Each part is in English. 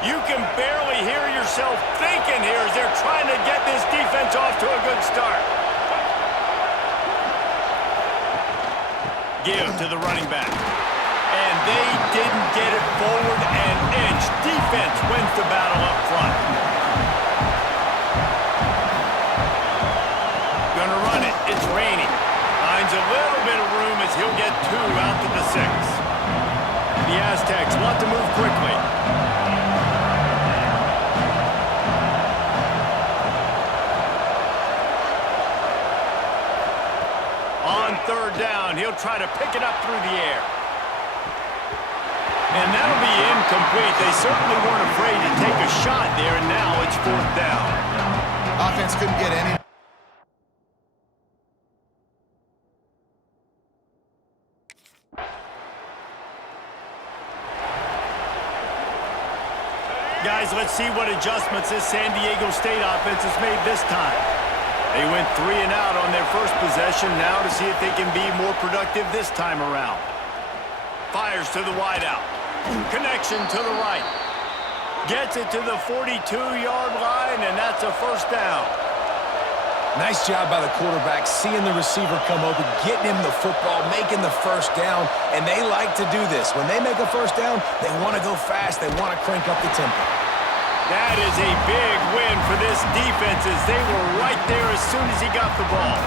You can barely hear yourself thinking here as they're trying to get this defense off to a good start. Give to the running back. And they didn't get it forward an inch. Defense wins the battle up front. Gonna run it. It's raining. Finds a little bit of room as he'll get 2 out to the 6. The Aztecs want to move quickly. On 3rd down, he'll try to pick it up through the air. And that'll be incomplete. They certainly weren't afraid to take a shot there, and now it's 4th down. Offense couldn't get any. Guys, let's see what adjustments this San Diego State offense has made this time. They went 3 and out on their first possession, now to see if they can be more productive this time around. Fires to the wideout. Connection to the right. Gets it to the 42-yard line, and that's a 1st down. Nice job by the quarterback, seeing the receiver come open, getting him the football, making the 1st down, and they like to do this. When they make a 1st down, they want to go fast, they want to crank up the tempo. That is a big win for this defense as they were right there as soon as he got the ball.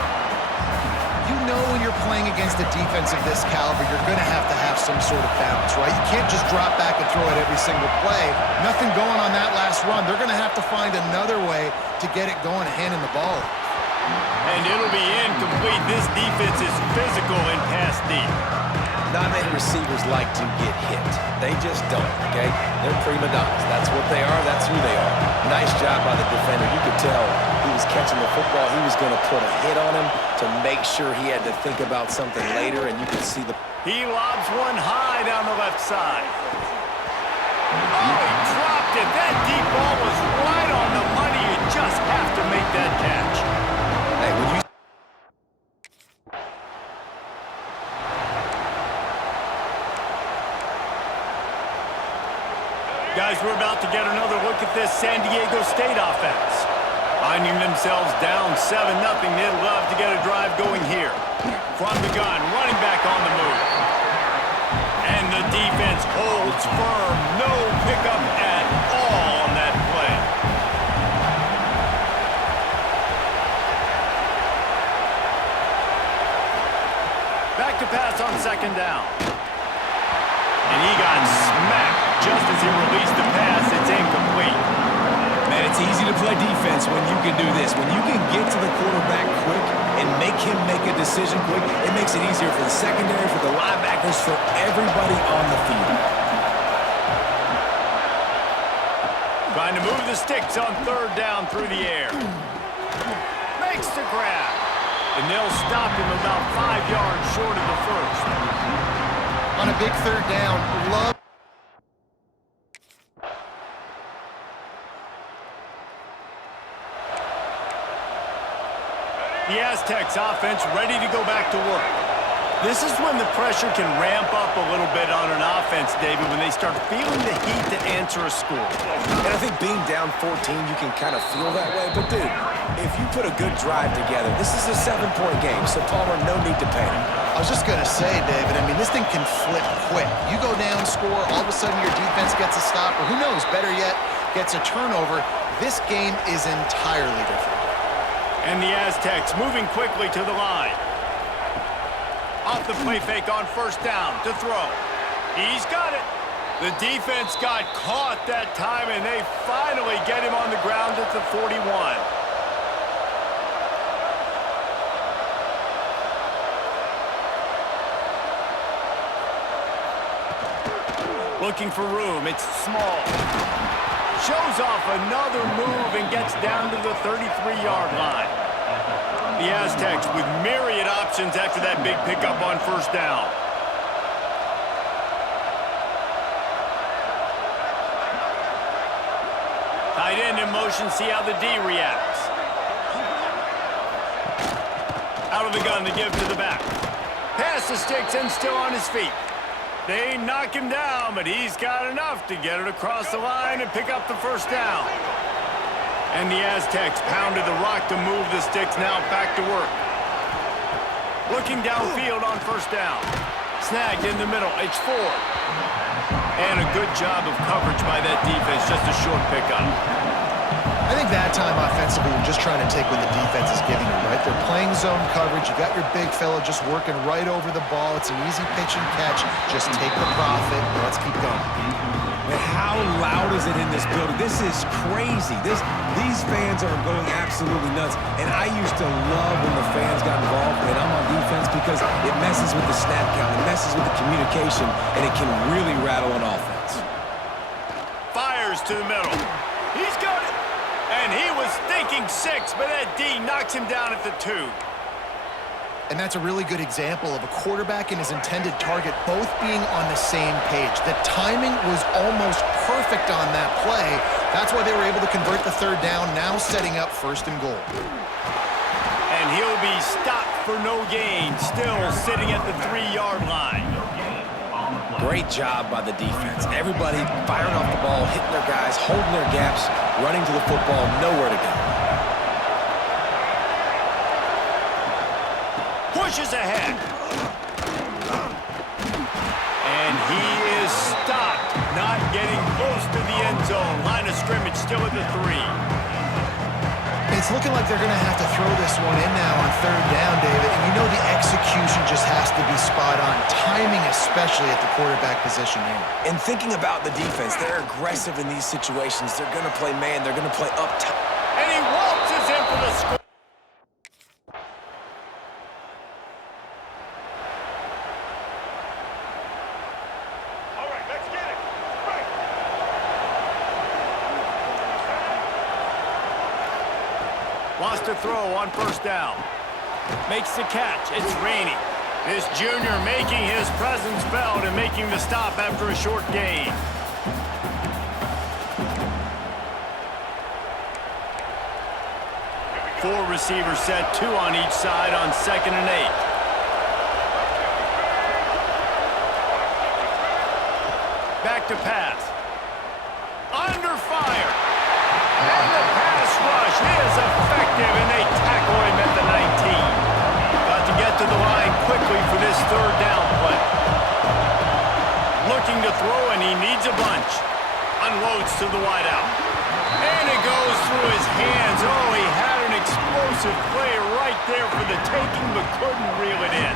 You know when you're playing against a defense of this caliber, you're going to have some sort of balance, right? You can't just drop back and throw it every single play. Nothing going on that last run. They're going to have to find another way to get it going, handing the ball. And it'll be incomplete. This defense is physical in pass deep. Not many receivers like to get hit. They just don't, okay? They're prima donnas. That's what they are. That's who they are. Nice job by the defender. You could tell he was catching the football. He was going to put a hit on him to make sure he had to think about something later, and you could see the... He lobs one high down the left side. Oh, he dropped it. That deep ball was right on the money. You just have to make that catch. Hey, when you... Guys, we're about to get another look at this San Diego State offense. Finding themselves down 7-0, they'd love to get a drive going here. From the gun, running back on the move. And the defense holds firm. No pickup at all on that play. Back to pass on 2nd down. And he got smacked just as he released the pass. It's incomplete. Man, it's easy to play defense when you can do this. When you can get to the quarterback quick and make him make a decision quick, it makes it easier for the secondary, for the linebackers, for everybody on the field. Trying to move the sticks on 3rd down through the air. Makes the grab. And they'll stop him about 5 yards short of the 1st. On a big 3rd down, love. The Aztecs offense ready to go back to work. This is when the pressure can ramp up a little bit on an offense, David, when they start feeling the heat to answer a score. And I think being down 14, you can kind of feel that way. But, dude, if you put a good drive together, this is a 7-point game, so, Palmer, no need to panic. I was just going to say, David, I mean, this thing can flip quick. You go down, score, all of a sudden your defense gets a stop, or who knows, better yet, gets a turnover. This game is entirely different. And the Aztecs moving quickly to the line. Off the play fake on 1st down to throw. He's got it. The defense got caught that time, and they finally get him on the ground at the 41. Looking for room. It's small. Shows off another move and gets down to the 33-yard line. The Aztecs with myriad options after that big pickup on 1st down. Tight end in motion, see how the D reacts. Out of the gun to give to the back. Pass the sticks and still on his feet. They knock him down, but he's got enough to get it across the line and pick up the first down. And the Aztecs pounded the rock to move the sticks, now back to work. Looking downfield on first down. Snagged in the middle, it's 4. And a good job of coverage by that defense, just a short pickup. I think that time offensively, you're just trying to take what the defense is giving you, right? They're playing zone coverage. You got your big fella just working right over the ball. It's an easy pitch and catch. Just take the profit. Let's keep going. Man, how loud is it in this building? This is crazy. These fans are going absolutely nuts. And I used to love when the fans got involved and I'm on defense because it messes with the snap count. It messes with the communication, and it can really rattle an offense. Fires to the middle. He's got it. And he was thinking 6, but that D knocks him down at the 2. And that's a really good example of a quarterback and his intended target both being on the same page. The timing was almost perfect on that play. That's why they were able to convert the third down, now setting up first and goal. And he'll be stopped for no gain, still sitting at the 3-yard line. Great job by the defense. Everybody firing off the ball, hitting their guys, holding their gaps, running to the football, nowhere to go. Pushes ahead. And he is stopped, not getting close to the end zone. Line of scrimmage still at the 3. It's looking like they're going to have to throw this one in now on third down, David. And you know the execution just has to be spot on. Timing, especially at the quarterback position here. And thinking about the defense, they're aggressive in these situations. They're going to play man. They're going to play up top. And he waltzes in for the score. All right, let's get it. Right. Wants to throw on first down. Makes the catch. It's Rainey. This junior making his presence felt and making the stop after a short gain. Four receivers set, 2 on each side on 2nd and 8. Back to pass. Under fire. And the pass rush is effective, and they tackle him at the 19. Got to get to the line quickly for this third down play. Looking to throw, and he needs a bunch. Unloads to the wideout. And it goes through his hands. Oh, he had an explosive play right there for the taking, but couldn't reel it in.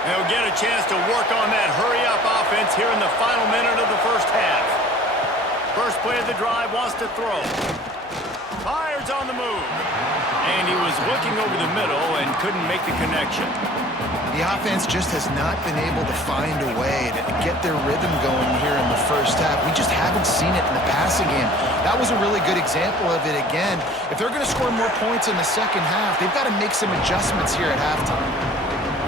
They'll get a chance to work on that hurry-up offense here in the final minute of the first half. First play of the drive, wants to throw. Fires on the move. And he was looking over the middle and couldn't make the connection. The offense just has not been able to find a way to get their rhythm going here in the first half. We just haven't seen it in the passing game. That was a really good example of it again. If they're going to score more points in the second half, they've got to make some adjustments here at halftime.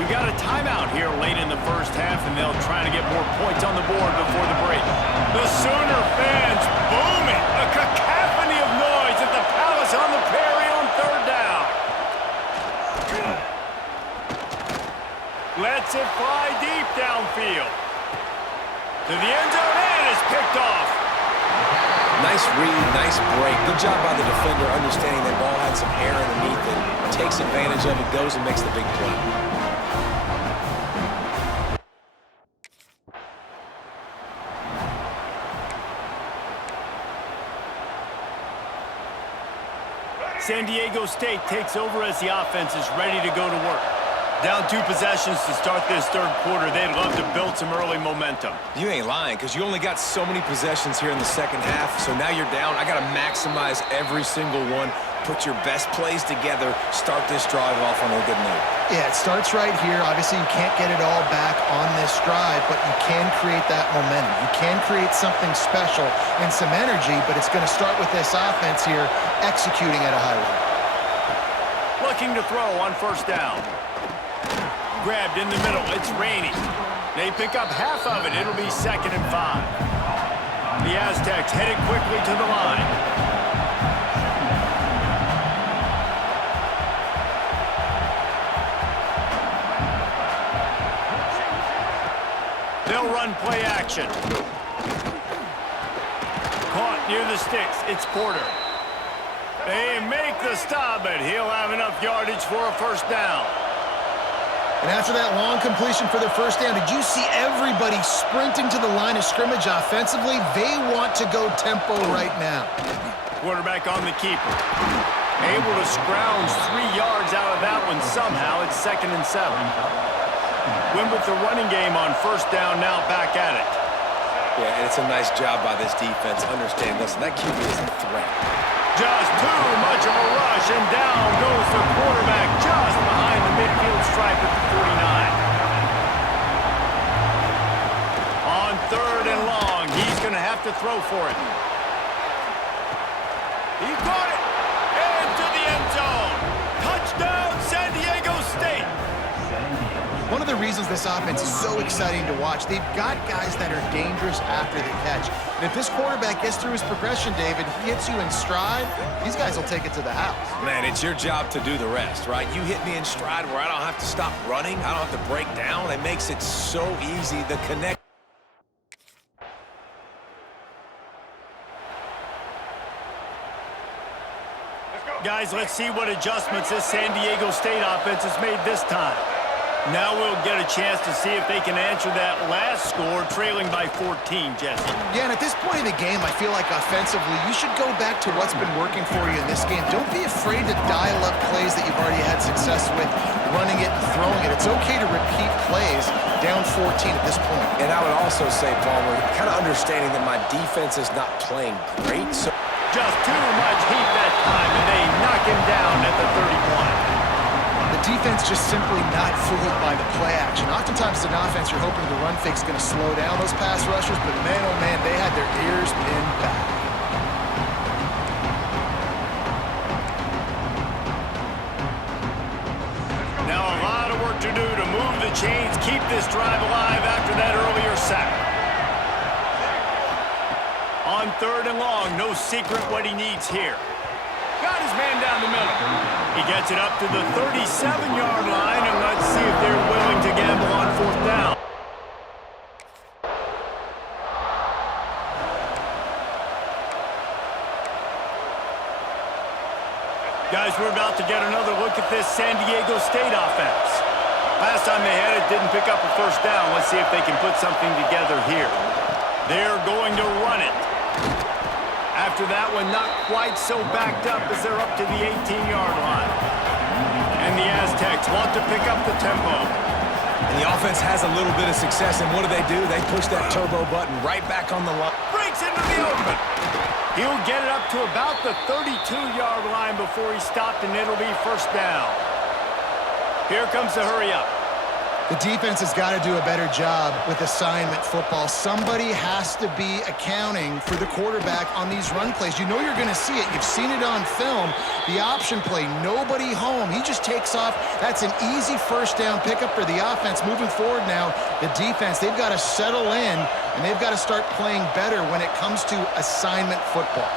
We got a timeout here late in the first half, and they'll try to get more points on the board before the break. The Sooner fans booming. A cacophony of noise at the Palace on the Prairie on third down. Lets it fly deep downfield. To the end zone, and is picked off. Nice read, nice break. Good job by the defender understanding that ball had some air underneath it. Takes advantage of it, goes and makes the big play. San Diego State takes over as the offense is ready to go to work. Down 2 possessions to start this third quarter. They'd love to build some early momentum. You ain't lying, because you only got so many possessions here in the second half, so now you're down. I got to maximize every single one. Put your best plays together. Start this drive off on a good note. Yeah, it starts right here. Obviously, you can't get it all back on this drive, but you can create that momentum. You can create something special and some energy, but it's going to start with this offense here executing at a high level. Looking to throw on first down. Grabbed in the middle. It's Rainey. They pick up half of it. It'll be 2nd and 5. The Aztecs headed quickly to the line. they'll run play action. Caught near the sticks. It's Porter. They make the stop, but he'll have enough yardage for a first down. And after that long completion for their first down, did you see everybody sprinting to the line of scrimmage offensively? They want to go tempo right now. Quarterback on the keeper. Able to scrounge 3 yards out of that one somehow. It's 2nd and 7. Win with the running game on first down, now back at it. Yeah, and it's a nice job by this defense. Understand, listen, that QB is a threat. Just too much of a rush, and down goes the quarterback just behind the midfield stripe at the 49. On 3rd and long, he's going to have to throw for it. He caught it into the end zone. Touchdown, San Diego State. One of the reasons this offense is so exciting to watch, they've got guys that are dangerous after the catch. And if this quarterback gets through his progression, David, he hits you in stride, these guys will take it to the house. Man, it's your job to do the rest, right? You hit me in stride where I don't have to stop running. I don't have to break down. It makes it so easy. The connect. Guys, let's see what adjustments this San Diego State offense has made this time. Now we'll get a chance to see if they can answer that last score, trailing by 14, Jesse. Yeah, and at this point in the game, I feel like offensively, you should go back to what's been working for you in this game. Don't be afraid to dial up plays that you've already had success with, running it and throwing it. It's okay to repeat plays down 14 at this point. And I would also say, Palmer, kind of understanding that my defense is not playing great. So just too much heat that time, and they knock him down at the 31. The defense just simply not fooled by the play action. Oftentimes as an offense, you're hoping the run fake's going to slow down those pass rushers, but man, oh man, they had their ears pinned back. Now a lot of work to do to move the chains, keep this drive alive after that earlier sack. On 3rd and long, no secret what he needs here. Got his man down the middle. He gets it up to the 37-yard line, and let's see if they're willing to gamble on 4th down. Guys, we're about to get another look at this San Diego State offense. Last time they had it, didn't pick up a first down. Let's see if they can put something together here. They're going to run it. After that one, not quite so backed up as they're up to the 18-yard line. And the Aztecs want to pick up the tempo. And the offense has a little bit of success, and what do? They push that turbo button right back on the line. Breaks into the open. He'll get it up to about the 32-yard line before he stopped, and it'll be first down. Here comes the hurry up. The defense has got to do a better job with assignment football. Somebody has to be accounting for the quarterback on these run plays. You know you're going to see it. You've seen it on film. The option play, nobody home. He just takes off. That's an easy first down pickup for the offense. Moving forward now, the defense, they've got to settle in, and they've got to start playing better when it comes to assignment football.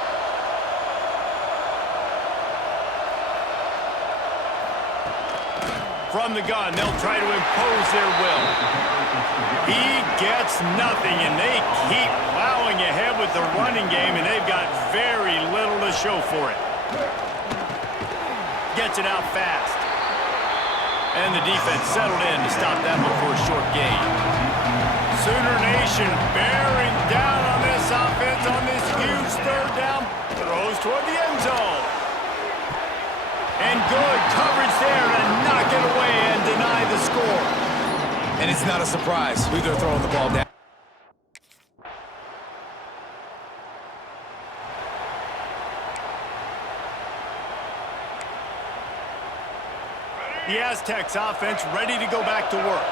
From the gun, they'll try to impose their will. He gets nothing, and they keep plowing ahead with the running game, and they've got very little to show for it. Gets it out fast. And the defense settled in to stop that one for a short gain. Sooner Nation bearing down on this offense on this huge 3rd down. Throws toward the end zone. And good coverage there to knock it away and deny the score. And it's not a surprise who they're throwing the ball down. The Aztecs offense ready to go back to work.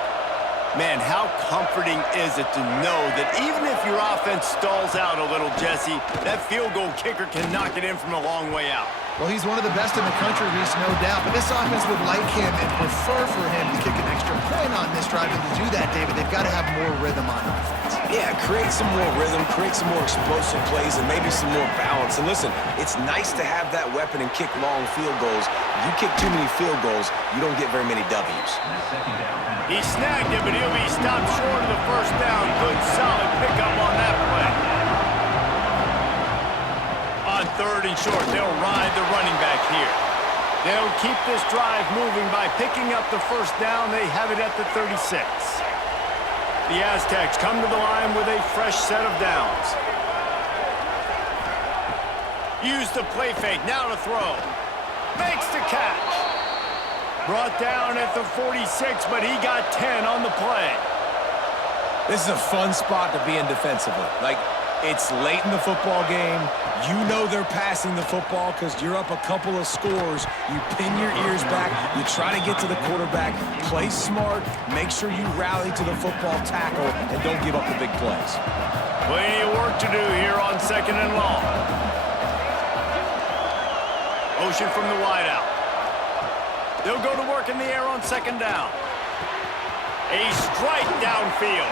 Man, how comforting is it to know that even if your offense stalls out a little, Jesse, that field goal kicker can knock it in from a long way out. Well, he's one of the best in the country, Reese, no doubt. But this offense would like him and prefer for him to kick an extra point on this drive. And to do that, David, they've got to have more rhythm on offense. Yeah, create some more rhythm, create some more explosive plays, and maybe some more balance. And listen, it's nice to have that weapon and kick long field goals. You kick too many field goals, you don't get very many W's. He snagged it, but he'll be stopped short of the first down. Good, solid pickup on that play. On 3rd and short, they'll ride the running back here. They'll keep this drive moving by picking up the first down. They have it at the 36. The Aztecs come to the line with a fresh set of downs. Use the play fake, now to throw. Makes the catch. Brought down at the 46, but he got 10 on the play. This is a fun spot to be in defensively. Like, it's late in the football game. You know they're passing the football because you're up a couple of scores. You pin your ears back. You try to get to the quarterback. Play smart. Make sure you rally to the football tackle and don't give up the big plays. Plenty of work to do here on 2nd and long. Motion from the wideout. They'll go to work in the air on 2nd down. A strike downfield.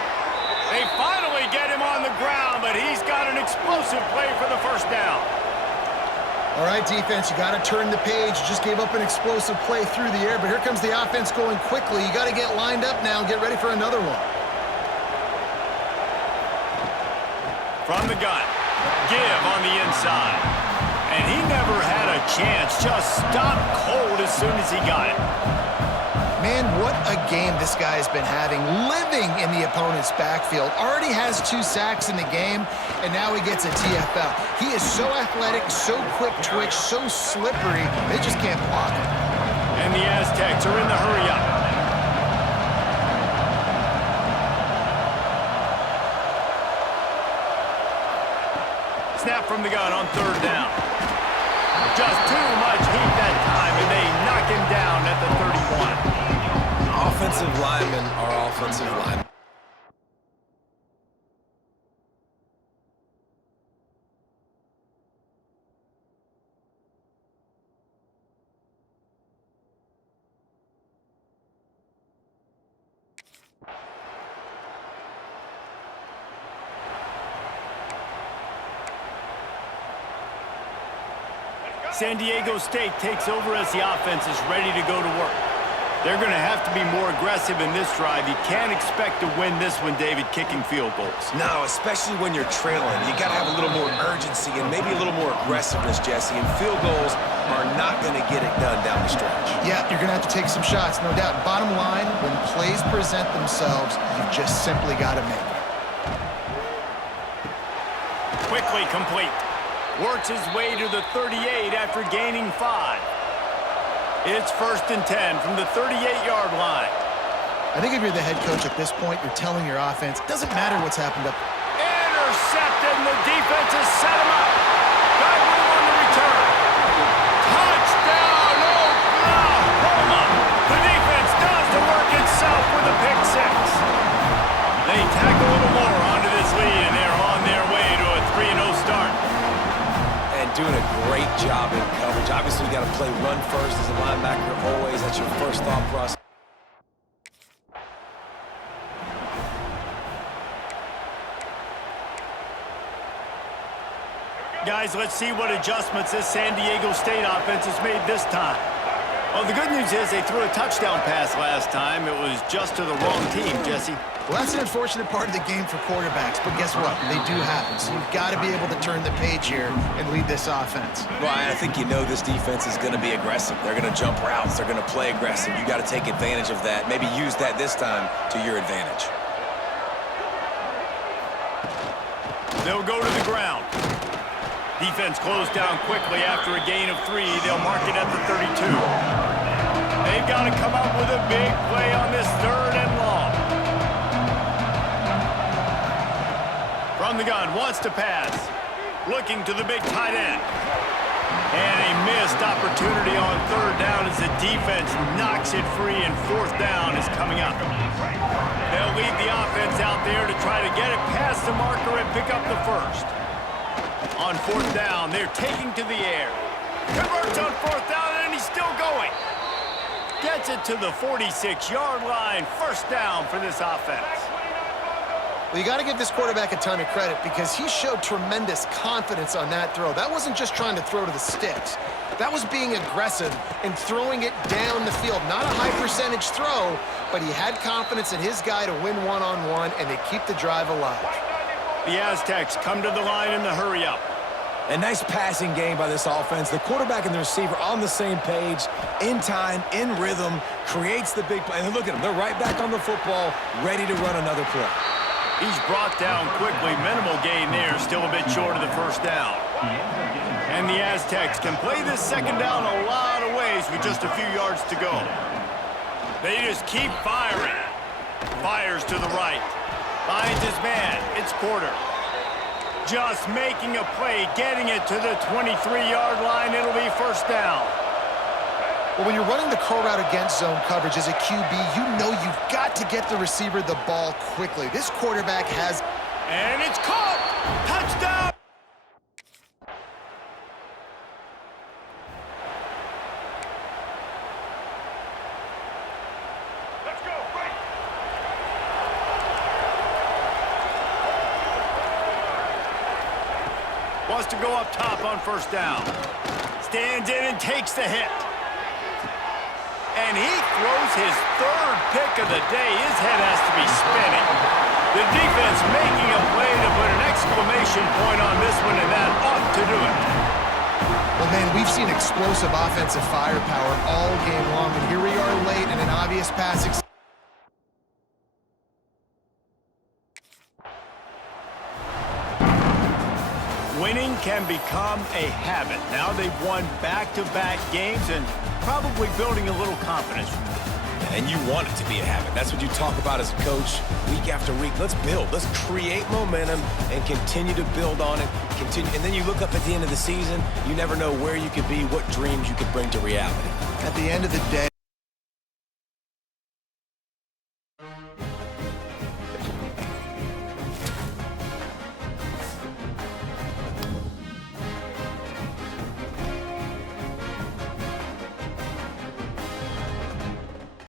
They finally get him on the ground, but he's got an explosive play for the first down. All right, defense, you got to turn the page. You just gave up an explosive play through the air, but here comes the offense going quickly. You got to get lined up now and get ready for another one. From the gun, give on the inside. And he never had a chance, just stopped cold as soon as he got it. Man, what a game this guy has been having, living in the opponent's backfield. Already has 2 sacks in the game, and now he gets a TFL. He is so athletic, so quick twitch, so slippery, they just can't block him. And the Aztecs are in the hurry-up. Snap from the gun on 3rd down. Just too much heat that time, and they knock him down at the 31. Offensive linemen are offensive linemen. San Diego State takes over as the offense is ready to go to work. They're going to have to be more aggressive in this drive. You can't expect to win this one, David, kicking field goals. No, especially when you're trailing. You got to have a little more urgency and maybe a little more aggressiveness, Jesse. And field goals are not going to get it done down the stretch. Yeah, you're going to have to take some shots, no doubt. Bottom line, when plays present themselves, you just simply got to make them. Quickly complete. Works his way to the 38 after gaining 5. It's 1st and 10 from the 38-yard line. I think if you're the head coach at this point, you're telling your offense, it doesn't matter what's happened up. Intercepted, and the defense has set him up. Got room on the return. Touchdown, Oklahoma! The defense does the work itself with a pick 6. They tack a little more onto this lead, and they're on their way to a 3-0 start. Doing a great job in coverage. Obviously, you got to play run first as a linebacker always. That's your first thought process. Guys, let's see what adjustments this San Diego State offense has made this time. Well, the good news is they threw a touchdown pass last time. It was just to the wrong team, Jesse. Well, that's an unfortunate part of the game for quarterbacks, but guess what? They do happen, so you've got to be able to turn the page here and lead this offense. Well, I think you know this defense is going to be aggressive. They're going to jump routes. They're going to play aggressive. You got to take advantage of that. Maybe use that this time to your advantage. They'll go to the ground. Defense closed down quickly after a gain of 3. They'll mark it at the 32. They've got to come up with a big play on this 3rd and long. From the gun, wants to pass. Looking to the big tight end. And a missed opportunity on 3rd down as the defense knocks it free, and 4th down is coming up. They'll lead the offense out there to try to get it past the marker and pick up the 1st. On 4th down, they're taking to the air. Converts on 4th down, and he's still going. Gets it to the 46-yard line. First down for this offense. Well, you got to give this quarterback a ton of credit because he showed tremendous confidence on that throw. That wasn't just trying to throw to the sticks. That was being aggressive and throwing it down the field. Not a high-percentage throw, but he had confidence in his guy to win one-on-one, and they keep the drive alive. The Aztecs come to the line in the hurry-up. A nice passing game by this offense. The quarterback and the receiver on the same page, in time, in rhythm, creates the big play. And look at them. They're right back on the football, ready to run another play. He's brought down quickly. Minimal gain there. Still a bit short of the first down. And the Aztecs can play this second down a lot of ways with just a few yards to go. They just keep firing. Fires to the right. Finds his man. It's Porter. Just making a play, getting it to the 23-yard line. It'll be first down. Well, when you're running the curl route against zone coverage as a QB, you know you've got to get the receiver the ball quickly. This quarterback has... And it's caught! Touchdown! Let's go, right! Wants to go up top on first down. Stands in and takes the hit. And he throws his third pick of the day. His head has to be spinning. The defense making a play to put an exclamation point on this one, and that ought to do it. Well, man, we've seen explosive offensive firepower all game long, and here we are late in an obvious passing. Winning can become a habit. Now they've won back-to-back games and probably building a little confidence from this. And you want it to be a habit. That's what you talk about as a coach week after week. Let's build. Let's create momentum and continue to build on it. And then you look up at the end of the season, you never know where you could be, what dreams you could bring to reality. At the end of the day,